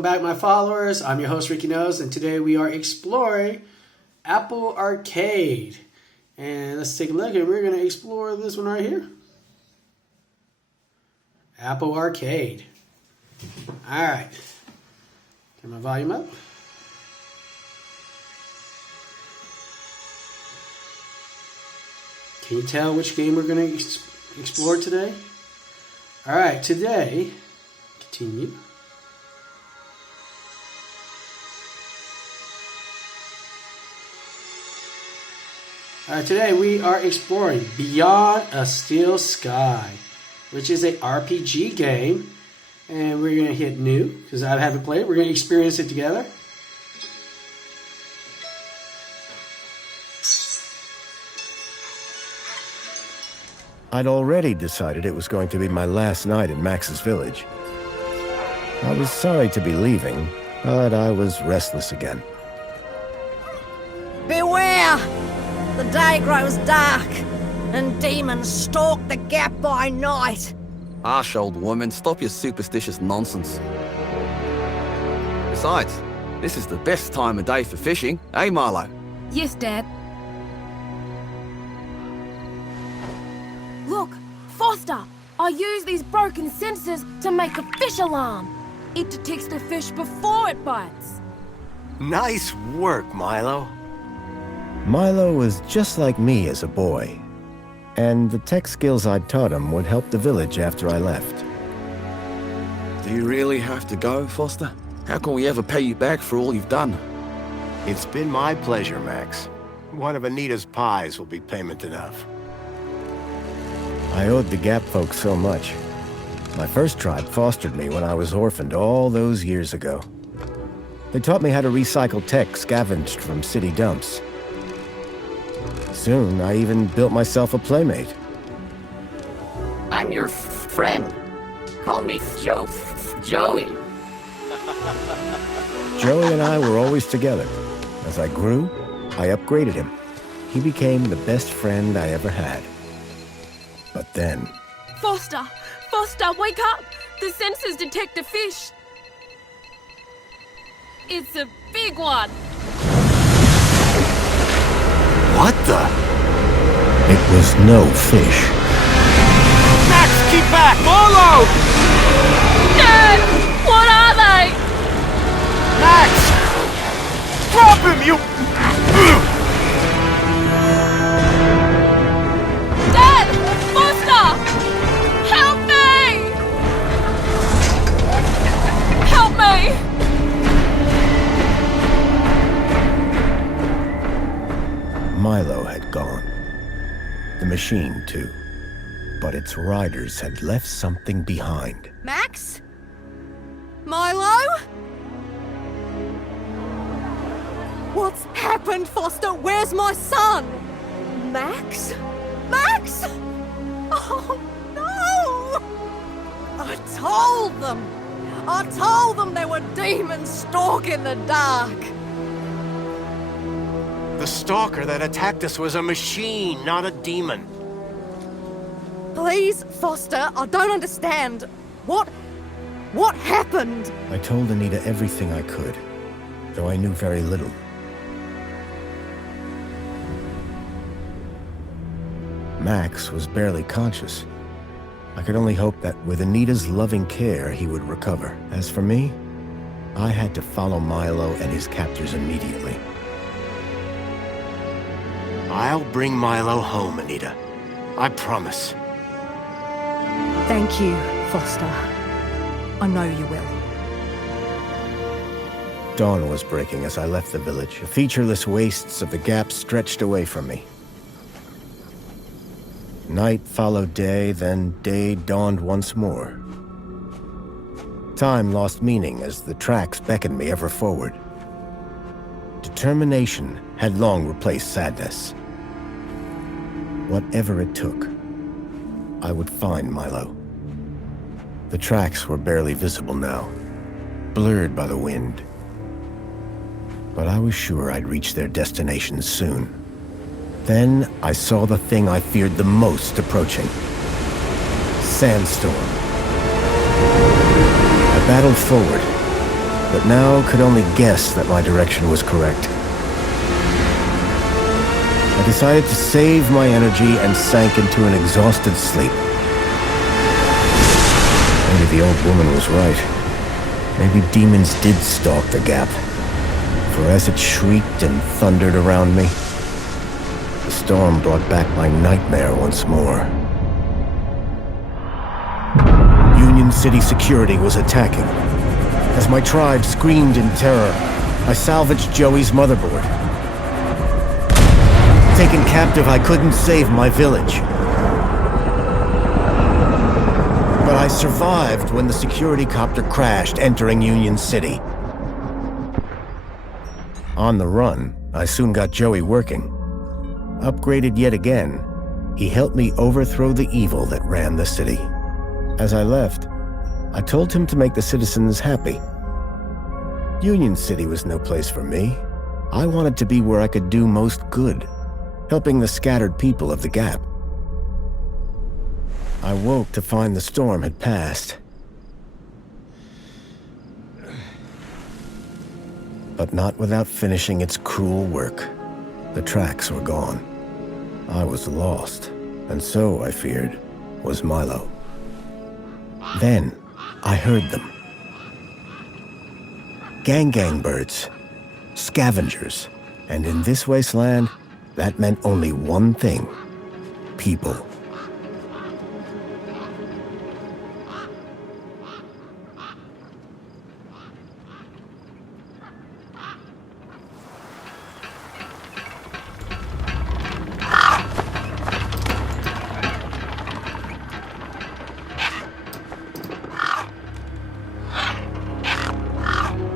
welcome back my followers. I'm your host Ricky Knoles, and today we are exploring Apple Arcade. And let's take a look, and we're going to explore this one right here. Apple Arcade. Alright. Turn my volume up. Can you tell which game we're going to explore today? Alright, today, continue. Alright, today we are exploring Beyond a Steel Sky, which is a RPG game. And we're going to hit new, because I haven't played it. We're going to experience it together. I'd already decided it was going to be my last night in Max's village. I was sorry to be leaving, but I was restless again. Beware! The day grows dark, and demons stalk the gap by night. Harsh old woman, stop your superstitious nonsense. Besides, this is the best time of day for fishing, eh, Milo? Yes, Dad. Look, Foster! I use these broken sensors to make a fish alarm. It detects the fish before it bites. Nice work, Milo. Milo was just like me as a boy, and the tech skills I'd taught him would help the village after I left. Do you really have to go, Foster? How can we ever pay you back for all you've done? It's been my pleasure, Max. One of Anita's pies will be payment enough. I owed the Gap folks so much. My first tribe fostered me when I was orphaned all those years ago. They taught me how to recycle tech scavenged from city dumps. Soon, I even built myself a playmate. I'm your friend. Call me Joey. Joey and I were always together. As I grew, I upgraded him. He became the best friend I ever had. But then... Foster! Foster, wake up! The sensors detect a fish. It's a big one. What the? It was no fish. Max, keep back! Milo! Dad! What are they? Max! Drop him, you... Dad! Foster! Help me! Help me! Milo had gone. The machine, too. But its riders had left something behind. Max? Milo? What's happened, Foster? Where's my son? Max? Max? Oh, no! I told them there were demons stalking the dark. The stalker that attacked us was a machine, not a demon. Please, Foster, I don't understand. What happened? I told Anita everything I could, though I knew very little. Max was barely conscious. I could only hope that with Anita's loving care, he would recover. As for me, I had to follow Milo and his captors immediately. I'll bring Milo home, Anita. I promise. Thank you, Foster. I know you will. Dawn was breaking as I left the village. The featureless wastes of the Gap stretched away from me. Night followed day, then day dawned once more. Time lost meaning as the tracks beckoned me ever forward. Determination had long replaced sadness. Whatever it took, I would find Milo. The tracks were barely visible now, blurred by the wind. But I was sure I'd reach their destination soon. Then I saw the thing I feared the most approaching. Sandstorm. I battled forward, but now could only guess that my direction was correct. I decided to save my energy and sank into an exhausted sleep. Maybe the old woman was right. Maybe demons did stalk the gap. For as it shrieked and thundered around me, the storm brought back my nightmare once more. Union City security was attacking. As my tribe screamed in terror, I salvaged Joey's motherboard. Taken captive, I couldn't save my village. But I survived when the security copter crashed, entering Union City. On the run, I soon got Joey working. Upgraded yet again, he helped me overthrow the evil that ran the city. As I left, I told him to make the citizens happy. Union City was no place for me. I wanted to be where I could do most good, helping the scattered people of the Gap. I woke to find the storm had passed. But not without finishing its cruel work. The tracks were gone. I was lost, and so, I feared, was Milo. Then, I heard them. Gang birds, scavengers, and in this wasteland, that meant only one thing: people.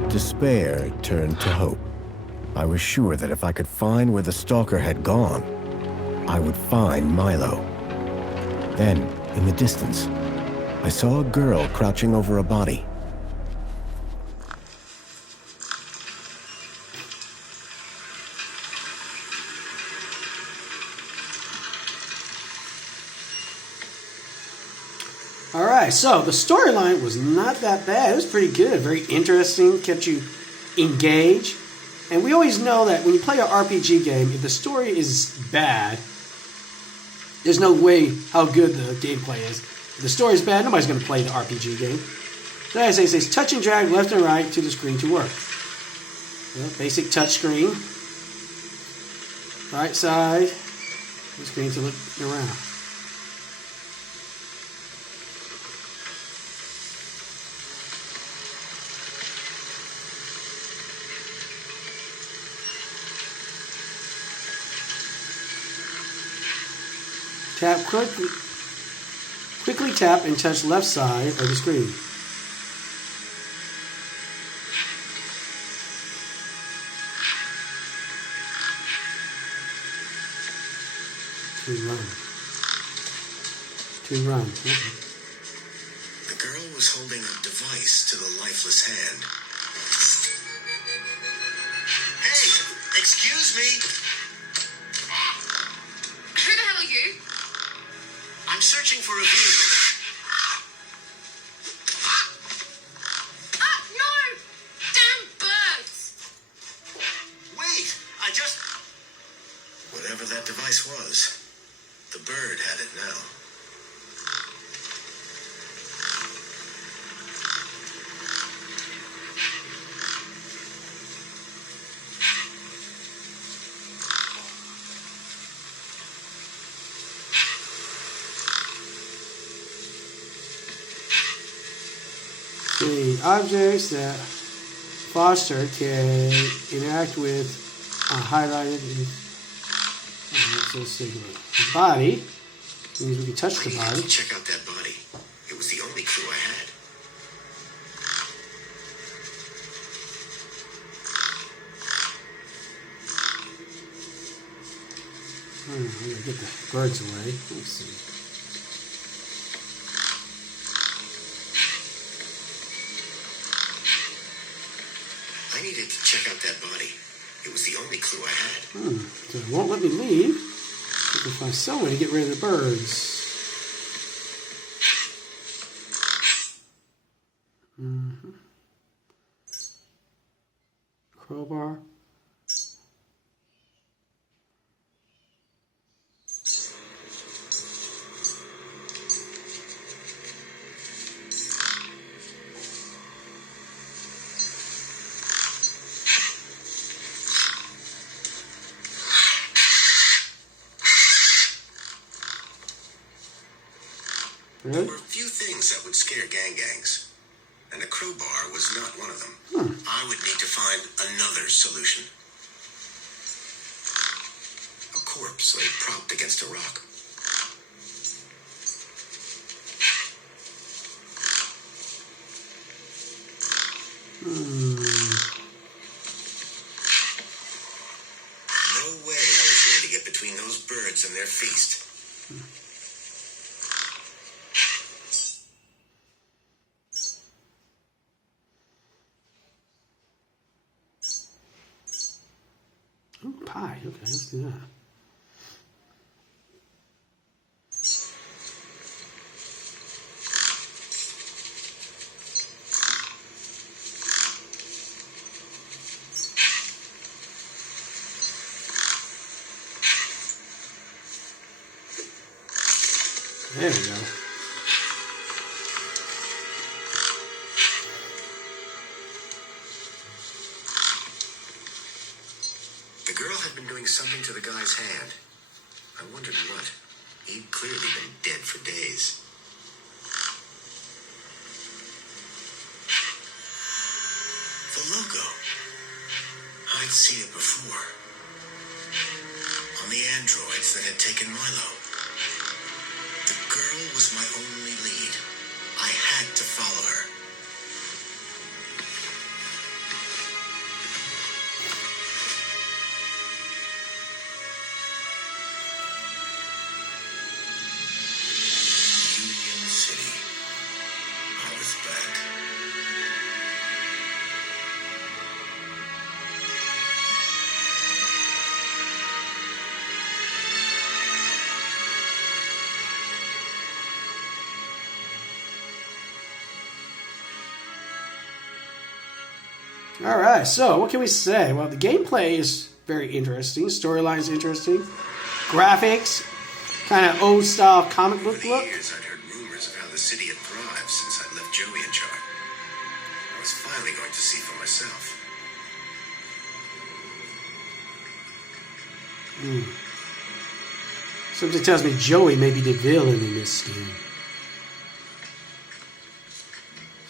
Despair turned to hope. I was sure that if I could find where the stalker had gone, I would find Milo. Then, in the distance, I saw a girl crouching over a body. Alright, so the storyline was not that bad. It was pretty good, very interesting, kept you engaged. And we always know that when you play an RPG game, if the story is bad, there's no way how good the gameplay is. If the story is bad, nobody's going to play the RPG game. So as I say, it says touch and drag left and right to the screen to work. Well, basic touch screen. Right side of the screen to look around. Tap quickly tap and touch left side of the screen. To run. Okay. The girl was holding a device to the lifeless hand. Hey, excuse me. Who the hell are you? I'm searching for a vehicle that... Ah, no! Damn birds! Wait, I just... Whatever that device was, the bird had it now. The objects that Foster can interact with are highlighted in the body. Means we can touch the body. Check out that body. It was the only clue I had. I'm gonna get the birds away. Let's see. I needed to check out that body. It was the only clue I had. So it won't let me leave. I can find some way to get rid of the birds. crowbar. There were few things that would scare gangs, and a crowbar was not one of them. I would need to find another solution. A corpse lay propped against a rock. No way I was going to get between those birds and their feast. Pie. Okay, let's do that. There we go. The girl had been doing something to the guy's hand. I wondered what. He'd clearly been dead for days. The logo. I'd seen it before. On the androids that had taken Milo. The girl was my only lead. I had to follow her. Union City. I was back. All right, so what can we say? Well, the gameplay is very interesting. Storyline is interesting. Graphics, kind of old style comic book Over the look. years, I'd heard rumors of how the city had thrived since I'd left Joey in charge. I was finally going to see for myself. Something tells me Joey may be the villain in this scheme.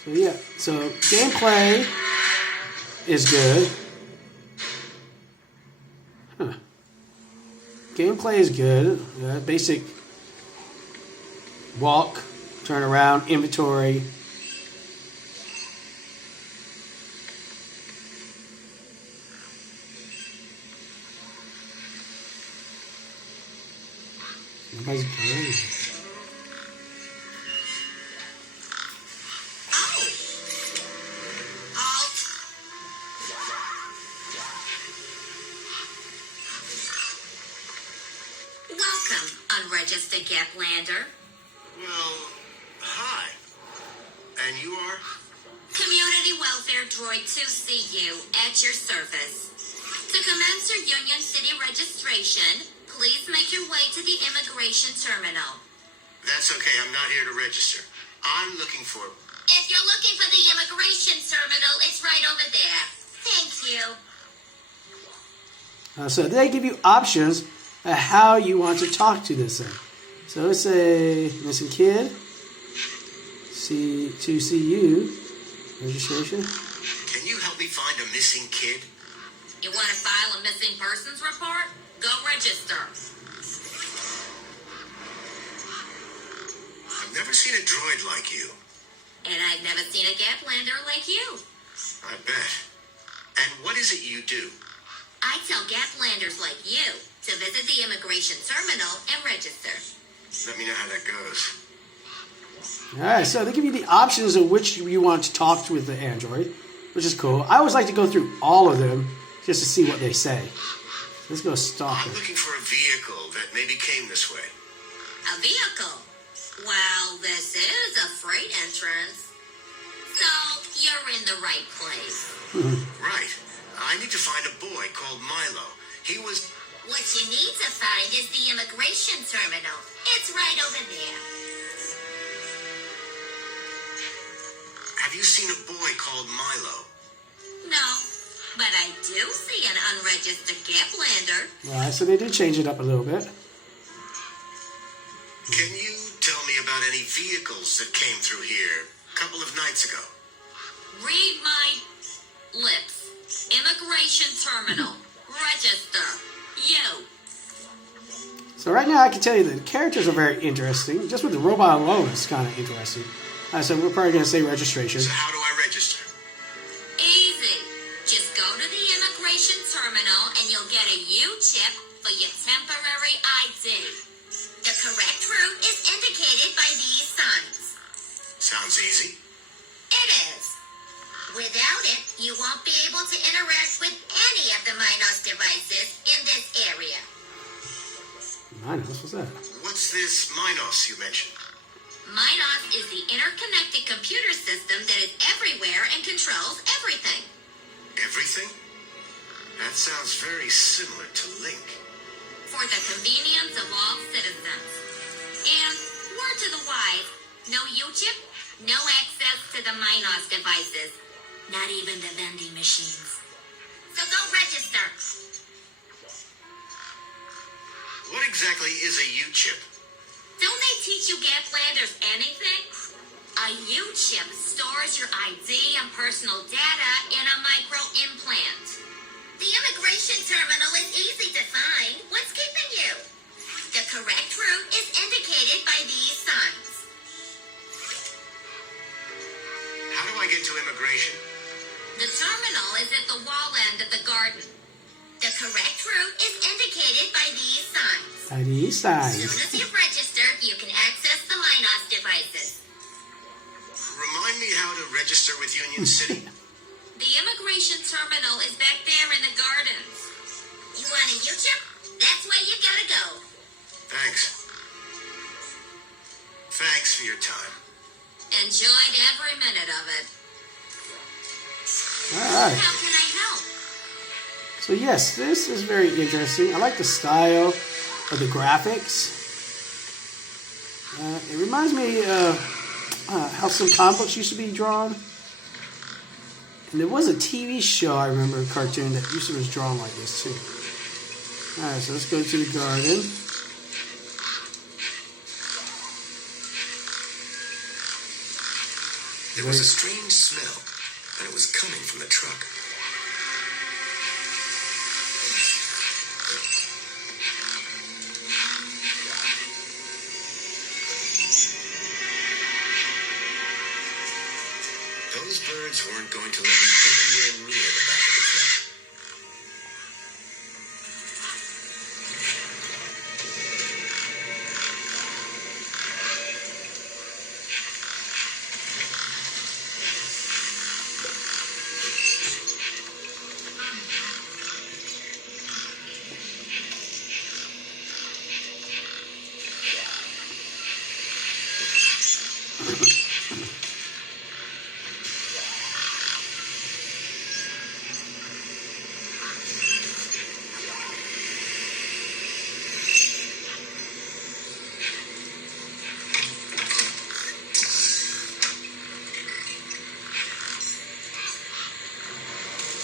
So yeah, so gameplay is good. Gameplay is good. Basic walk, turn around, inventory. Nobody's great. Welcome, unregistered Gaplander. Well, hi. And you are? Community Welfare Droid 2CU at your service. To commence your Union City registration, please make your way to the immigration terminal. That's okay, I'm not here to register. I'm looking for... If you're looking for the immigration terminal, it's right over there. Thank you. So they give you options how you want to talk to this thing. So let's say missing kid, C2CU registration. Can you help me find a missing kid? You want to file a missing persons report? Go register. I've never seen a droid like you. And I've never seen a Gaplander like you. I bet. And what is it you do? I tell Gaplanders like you to visit the immigration terminal and register. Let me know how that goes. All right, so they give you the options of which you want to talk to with the android, which is cool. I always like to go through all of them just to see what they say. Let's go stalker. I'm looking for a vehicle that maybe came this way. A vehicle? Well, this is a freight entrance. So, you're in the right place. Right. I need to find a boy called Milo. He was... What you need to find is the immigration terminal. It's right over there. Have you seen a boy called Milo? No, but I do see an unregistered Gaplander. Alright, so they did change it up a little bit. Can you tell me about any vehicles that came through here a couple of nights ago? Read my lips. Immigration terminal. Register. You. So right now I can tell you that the characters are very interesting. Just with the robot alone, it's kind of interesting. So we're probably going to say registration. So how do I register? Easy. Just go to the immigration terminal and you'll get a U-chip for your temporary ID. The correct route is indicated by these signs. Sounds easy. It is. Without it, you won't be able to interact with any of the Minos devices in this area. Minos, what's that? What's this Minos you mentioned? Minos is the interconnected computer system that is everywhere and controls everything. Everything? That sounds very similar to Link. For the convenience of all citizens. And, word to the wise, no U-chip, no access to the Minos devices. Not even the vending machines. So go register. What exactly is a U-chip? Don't they teach you Gaplanders anything? A U-chip stores your ID and personal data in a micro-implant. The immigration terminal is easy to find. What's keeping you? The correct route is indicated by these signs. How do I get to immigration? The terminal is at the wall end of the garden. The correct route is indicated by these signs. By these signs. As soon as you've registered, you can access the Minos devices. Remind me how to register with Union City. The immigration terminal is back there in the gardens. You want a U-chip? That's where you gotta go. Thanks. Thanks for your time. Enjoyed every minute of it. Alright. How can I help? So yes, this is very interesting. I like the style of the graphics. It reminds me of how some comic books used to be drawn. And there was a TV show, I remember, a cartoon that used to was drawn like this too. Alright, so let's go to the garden. There was a strange smell, and it was coming from the truck. Those birds weren't going to let me anywhere near the back of the truck.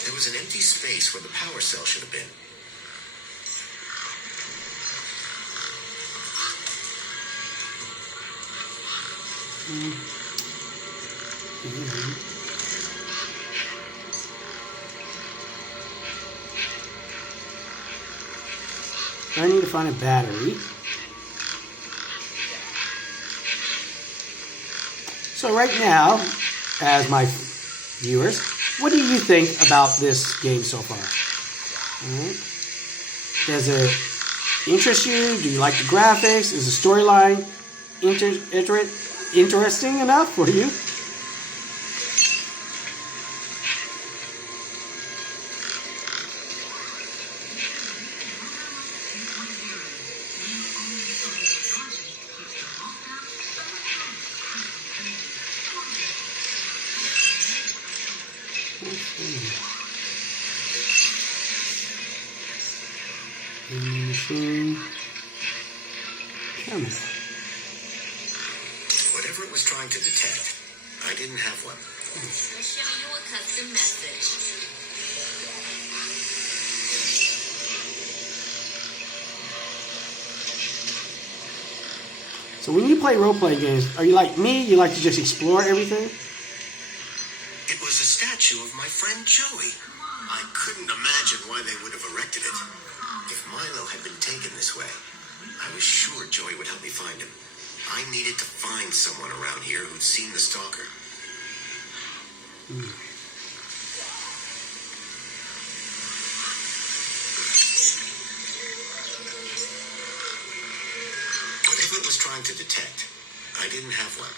There was an empty space where the power cell should have been. I need to find a battery. So right now, as my viewers, what do you think about this game so far? Alright. Does it interest you? Do you like the graphics? Is the storyline interesting enough for you? 17. Come on. Whatever it was trying to detect, I didn't have one. I'll show you a custom message. So when you play role-playing games, are you like me? You like to just explore everything? It was a statue of my friend Joey. I couldn't imagine why they would have erected it. If Milo had been taken this way, I was sure Joey would help me find him. I needed to find someone around here who'd seen the stalker. Whatever it was trying to detect, I didn't have one.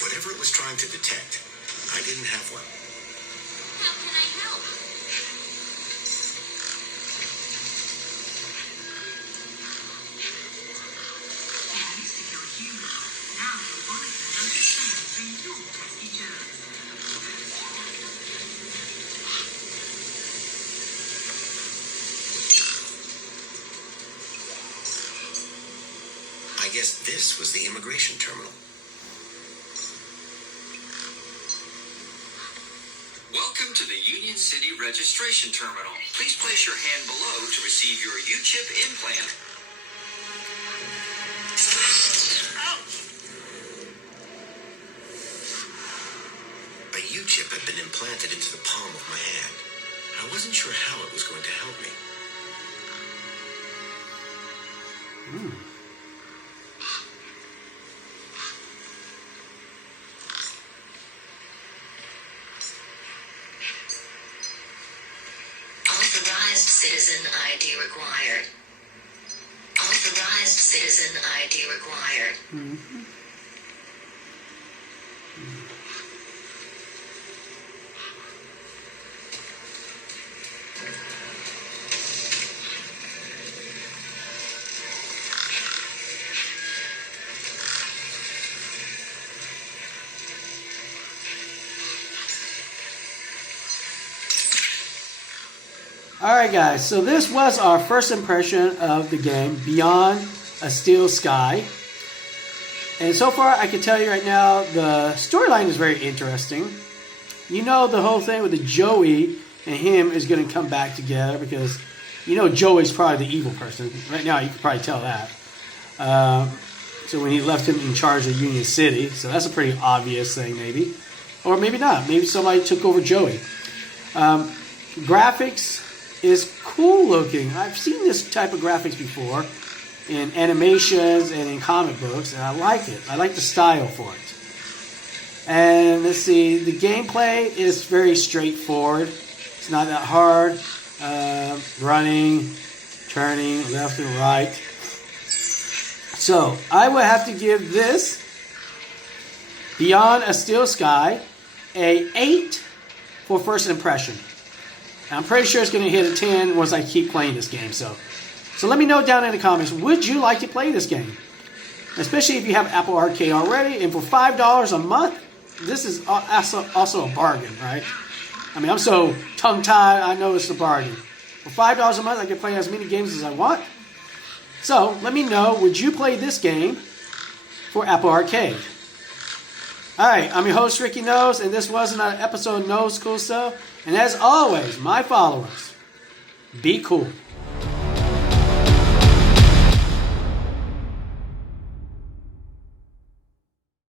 Whatever it was trying to detect, I didn't have one. How can I help? I guess this was the immigration terminal. Welcome to the Union City Registration Terminal. Please place your hand below to receive your U-chip implant. A U-chip had been implanted into the palm of my hand. I wasn't sure how it was going to help me. Authorized citizen ID required. Authorized citizen ID required. Alright guys, so this was our first impression of the game, Beyond a Steel Sky. And so far, I can tell you right now, the storyline is very interesting. You know the whole thing with the Joey and him is going to come back together because, you know, Joey's probably the evil person. Right now, you can probably tell that. So when he left him in charge of Union City, so that's a pretty obvious thing maybe. Or maybe not. Maybe somebody took over Joey. Graphics is cool looking. I've seen this type of graphics before in animations and in comic books, and I like it. I like the style for it. And let's see, the gameplay is very straightforward. It's not that hard. Running, turning left and right. So I would have to give this Beyond a Steel Sky a 8 for first impression. I'm pretty sure it's going to hit a 10 once I keep playing this game. So let me know down in the comments, would you like to play this game? Especially if you have Apple Arcade already. And for $5 a month, this is also a bargain, right? I mean, I'm so tongue-tied, I know it's a bargain. For $5 a month, I can play as many games as I want. So let me know, would you play this game for Apple Arcade? Alright, I'm your host, Ricky Knoles, and this was another episode of Knoles Cool Stuff. And as always, my followers, be cool.